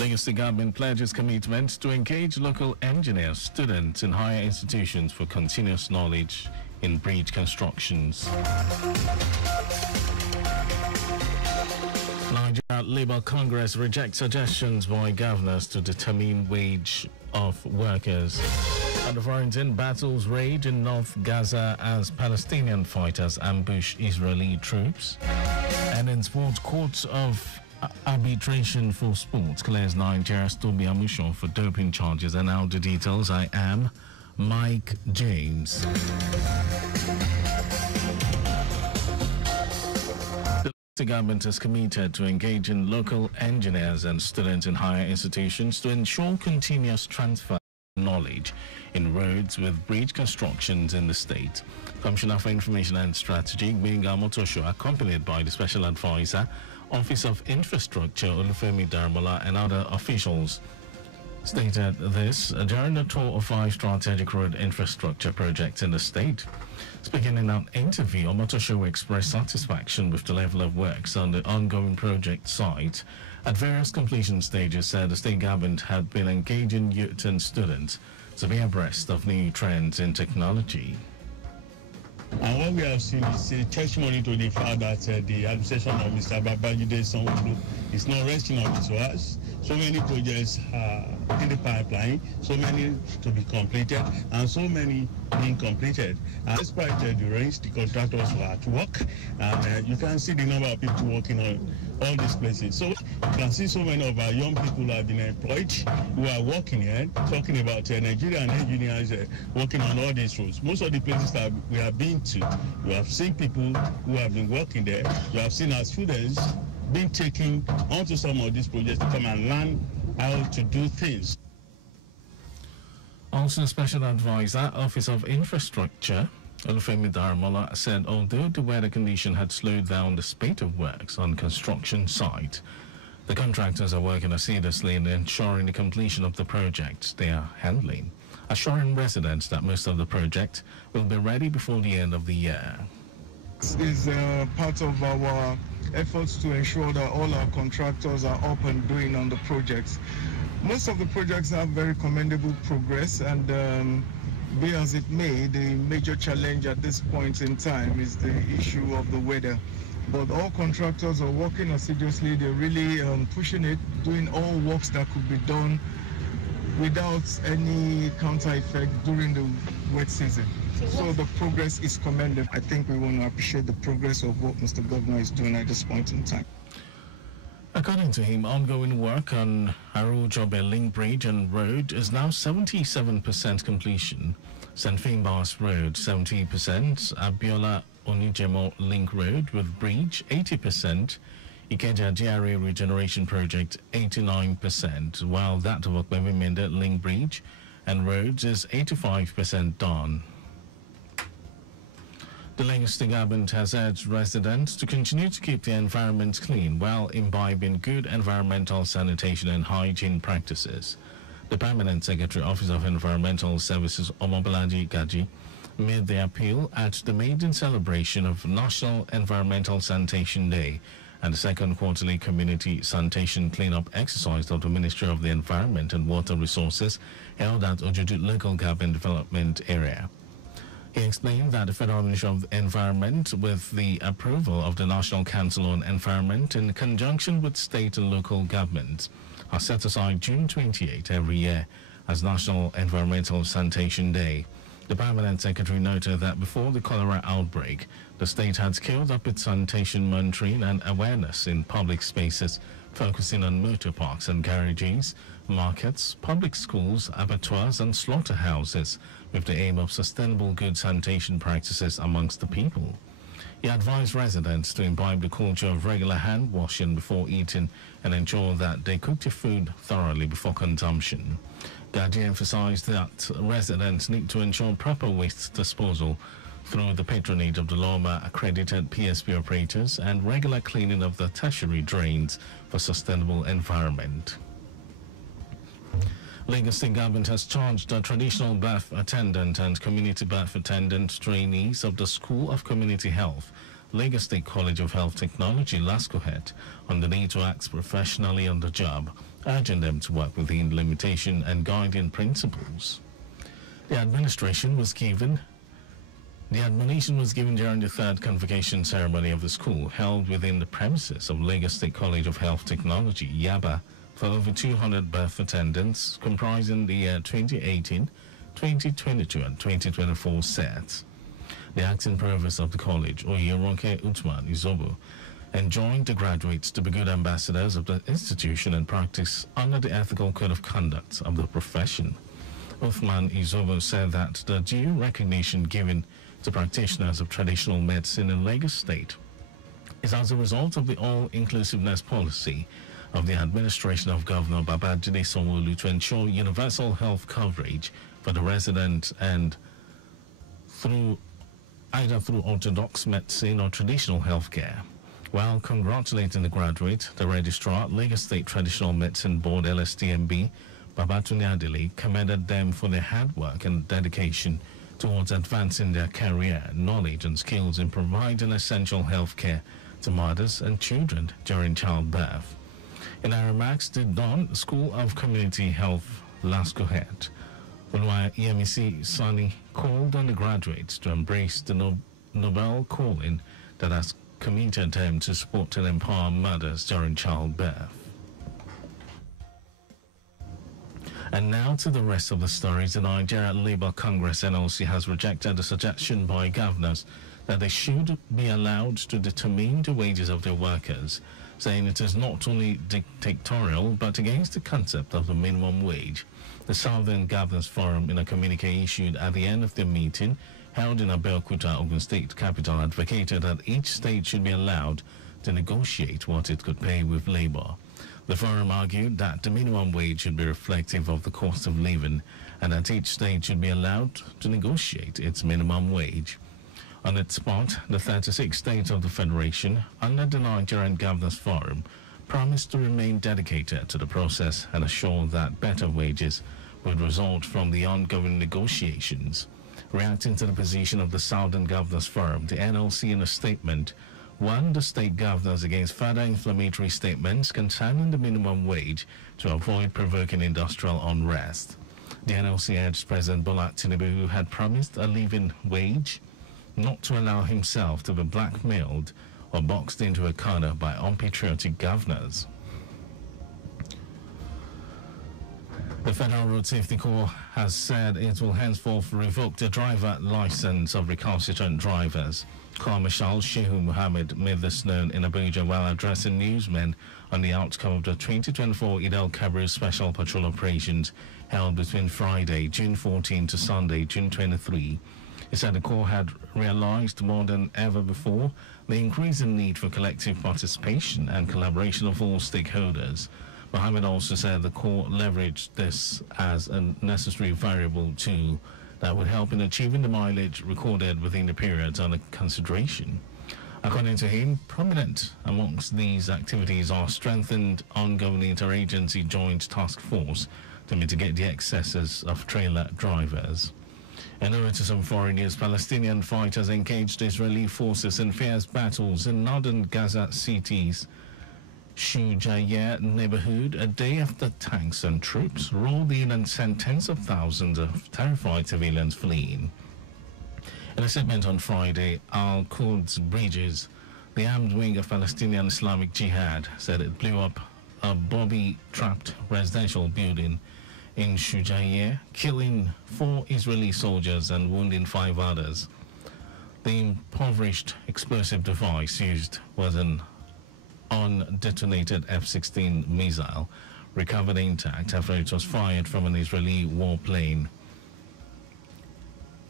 Lagos State Government pledges commitment to engage local engineers, students in higher institutions for continuous knowledge in bridge constructions. Nigeria Labour Congress rejects suggestions by governors to determine wage of workers. And the foreign battles rage in North Gaza as Palestinian fighters ambush Israeli troops. And in sports, courts of arbitration for sports clears Nigeria's Toby Amushon for doping charges. And now the details. I am Mike James. The government is committed to engaging local engineers and students in higher institutions to ensure continuous transfer of knowledge in roads with bridge constructions in the state. Commissioner for Information and Strategy, Gbenga Omotosho, accompanied by the Special Advisor, Office of Infrastructure, Olufemi Daramola, and other officials, stated this during a tour of 5 strategic road infrastructure projects in the state. Speaking in an interview, Omotosho expressed satisfaction with the level of works on the ongoing project site. At various completion stages, said the state government had been engaging youth and students to be abreast of new trends in technology. And what we have seen is a testimony to the fact that the administration of Mr. Babajide Sanwo-Olu is not resting on its laurels. So many projects are in the pipeline, so many to be completed, and so many being completed. And despite the rains, the contractors were at work, and you can see the number of people working on all these places. So you can see so many of our young people who have been employed, who are working here, talking about Nigerian engineers working on all these roads. Most of the places that we have been to, you have seen people who have been working there. You have seen our students being taken onto some of these projects to come and learn how to do things. Also, Special Advisor, Office of Infrastructure, Olufemi Daramola, said although the weather condition had slowed down the spate of works on construction site, the contractors are working assiduously in ensuring the completion of the projects they are handling, assuring residents that most of the project will be ready before the end of the year. This is part of our efforts to ensure that all our contractors are up and doing on the projects. Most of the projects have very commendable progress, and be as it may, the major challenge at this point in time is the issue of the weather. But all contractors are working assiduously. They're really pushing it, doing all works that could be done without any counter effect during the wet season. So the progress is commendable. I think we want to appreciate the progress of what Mr. Governor is doing at this point in time. According to him, ongoing work on Arujobe Link Bridge and Road is now 77% completion. St. Finbar's Road 70%, Abiola Onijemo Link Road with Bridge 80%, Ikeja GRA Regeneration Project 89%, while that of Okpebimende Link Bridge and Roads is 85% done. The Lagos State Government has urged residents to continue to keep the environment clean while imbibing good environmental sanitation and hygiene practices. The Permanent Secretary, Office of Environmental Services, Omobolaji Gaji, made the appeal at the maiden celebration of National Environmental Sanitation Day and the second quarterly community sanitation cleanup exercise of the Ministry of the Environment and Water Resources held at Ojudu Local Government Development Area. He explained that the Federal Ministry of the Environment, with the approval of the National Council on Environment in conjunction with state and local governments, has set aside June 28 every year as National Environmental Sanitation Day. The Permanent Secretary noted that before the cholera outbreak, the state had scaled up its sanitation monitoring and awareness in public spaces, focusing on motor parks and garages, markets, public schools, abattoirs and slaughterhouses, with the aim of sustainable good sanitation practices amongst the people. He advised residents to imbibe the culture of regular hand washing before eating and ensure that they cook their food thoroughly before consumption. Gaji emphasized that residents need to ensure proper waste disposal through the patronage of the LOMA accredited PSP operators and regular cleaning of the tertiary drains for sustainable environment. Lagos State Government has charged the traditional birth attendant and community birth attendant trainees of the School of Community Health, Lagos State College of Health Technology, LASCOHET, on the need to act professionally on the job, urging them to work within limitation and guiding principles. The admonition was given during the third convocation ceremony of the school, held within the premises of Lagos State College of Health Technology, Yaba, for over 200 birth attendants, comprising the year 2018, 2022 and 2024 sets. The acting provost of the college, Oyeronke Uthman Izobo, enjoined the graduates to be good ambassadors of the institution and practice under the ethical code of conduct of the profession. Uthman Izobo said that the due recognition given to practitioners of traditional medicine in Lagos State is as a result of the all-inclusiveness policy of the administration of Governor Babajide Sanwo-Olu to ensure universal health coverage for the resident and either through orthodox medicine or traditional healthcare. While congratulating the graduate, the registrar, Lagos State Traditional Medicine Board (LSTMB), Babatunde Adele, commended them for their hard work and dedication towards advancing their career, knowledge and skills in providing essential healthcare to mothers and children during childbirth. In her remarks, the Don School of Community Health, LASCOHET, Yemisi Sani, called on the graduates to embrace the Nobel calling that has committed them to support and empower mothers during childbirth. And now to the rest of the stories. The Nigeria Labour Congress (NLC) has rejected the suggestion by governors that they should be allowed to determine the wages of their workers, saying it is not only dictatorial but against the concept of the minimum wage. The Southern Governors Forum, in a communique issued at the end of their meeting held in Abeokuta, Ogun State capital, advocated that each state should be allowed to negotiate what it could pay with labor. The forum argued that the minimum wage should be reflective of the cost of living and that each state should be allowed to negotiate its minimum wage. On its part, the 36 states of the Federation, under the Nigerian Governors Forum, promised to remain dedicated to the process and assure that better wages would result from the ongoing negotiations. Reacting to the position of the Southern Governors Forum, the NLC, in a statement, warned the state governors against further inflammatory statements concerning the minimum wage to avoid provoking industrial unrest. The NLC urged President Bola Tinubu, who had promised a living wage, not to allow himself to be blackmailed or boxed into a corner by unpatriotic governors. The Federal Road Safety Corps has said it will henceforth revoke the driver license of recalcitrant drivers. Corps Marshal Shehu Mohammed made this known in Abuja while addressing newsmen on the outcome of the 2024 Eid al-Kabir Special Patrol Operations held between Friday, June 14 to Sunday, June 23. He said the Corps had realized more than ever before the increasing need for collective participation and collaboration of all stakeholders. Mohammed also said the Corps leveraged this as a necessary variable tool that would help in achieving the mileage recorded within the periods under consideration. According to him, prominent amongst these activities are strengthened ongoing interagency joint task force to mitigate the excesses of trailer drivers. And over to some foreign news. Palestinian fighters engaged Israeli forces in fierce battles in northern Gaza cities Shujaiya neighborhood a day after tanks and troops rolled in and sent tens of thousands of terrified civilians fleeing. In a statement on Friday, Al-Quds Bridges, the armed wing of Palestinian Islamic Jihad, said it blew up a booby-trapped residential building in Shujaiya, killing 4 Israeli soldiers and wounding 5 others. The impoverished explosive device used was an undetonated F-16 missile, recovered intact after it was fired from an Israeli warplane.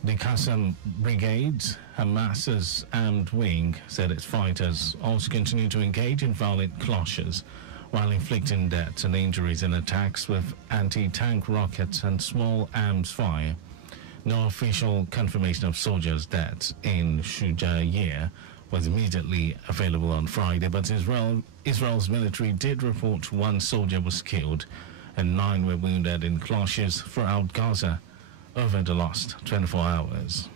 The Qassam Brigade, Hamas's armed wing, said its fighters also continue to engage in violent clashes while inflicting deaths and injuries in attacks with anti-tank rockets and small arms fire. No official confirmation of soldiers' deaths in Shujaiya was immediately available on Friday, but Israel's military did report 1 soldier was killed and 9 were wounded in clashes throughout Gaza over the last 24 hours.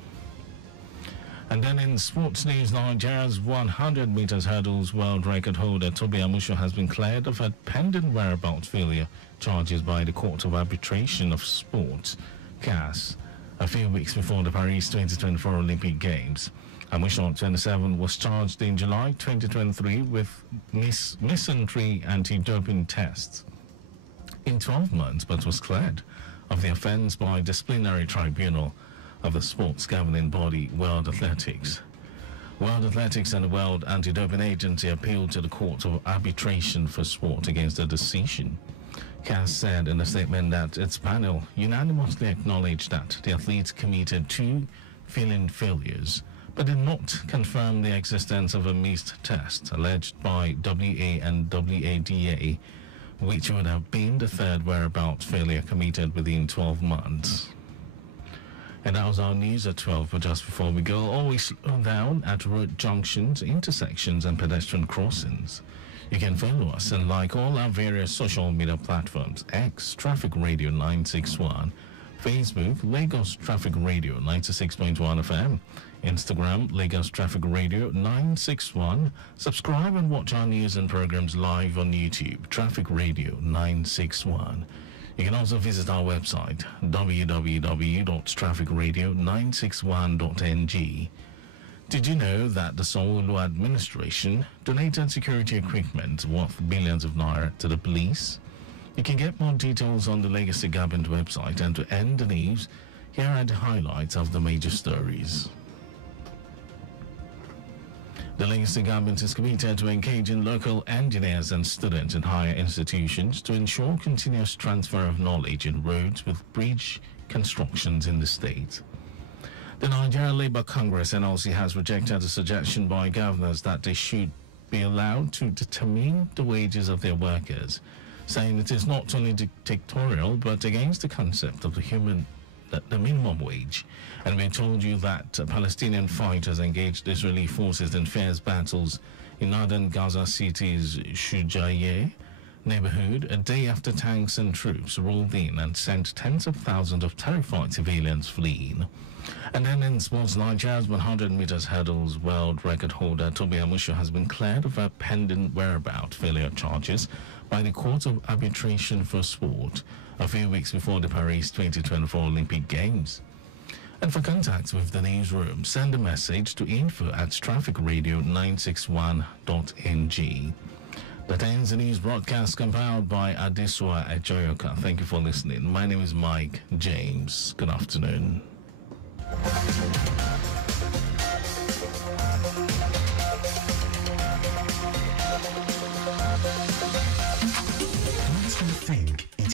And then in sports news, Nigeria's 100 meters hurdles world record holder Tobi Amusho has been cleared of a pending whereabouts failure charges by the Court of Arbitration of Sport, CAS, a few weeks before the Paris 2024 Olympic Games. Amusho, 27, was charged in July 2023 with missing 3 anti-doping tests in 12 months, but was cleared of the offence by disciplinary tribunal of the sports governing body World Athletics. World Athletics and the World Anti-Doping Agency appealed to the Court of Arbitration for Sport against the decision. CAS said in a statement that its panel unanimously acknowledged that the athletes committed 2 filling failures, but did not confirm the existence of a missed test alleged by WA and WADA, which would have been the 3rd whereabouts failure committed within 12 months. And that was our news at 12. But just before we go, always slow down at road junctions, intersections, and pedestrian crossings. You can follow us and like all our various social media platforms: X, Traffic Radio 961, Facebook, Lagos Traffic Radio 96.1 FM, Instagram, Lagos Traffic Radio 961. Subscribe and watch our news and programs live on YouTube, Traffic Radio 961. You can also visit our website, www.trafficradio961.ng. Did you know that the Sanwo-Olu administration donated security equipment worth billions of naira to the police? You can get more details on the Legacy Government website, and to end the news, here are the highlights of the major stories. The Legacy Government is committed to engaging local engineers and students in higher institutions to ensure continuous transfer of knowledge in roads with bridge constructions in the state. The Nigeria Labour Congress (NLC) has rejected a suggestion by governors that they should be allowed to determine the wages of their workers, saying it is not only dictatorial but against the concept of the minimum wage. And we told you that Palestinian fighters engaged Israeli forces in fierce battles in northern Gaza City's Shujaiye neighborhood a day after tanks and troops rolled in and sent tens of thousands of terrified civilians fleeing. And then in sports, Nigeria's 100 meters hurdles world record holder Tobi Amusho has been cleared of a pending whereabout failure charges by the Court of Arbitration for Sport a few weeks before the Paris 2024 Olympic Games. And for contacts with the newsroom, send a message to info@trafficradio961.ng. That ends the news broadcast compiled by Adesua Ejoyoka. Thank you for listening. My name is Mike James. Good afternoon.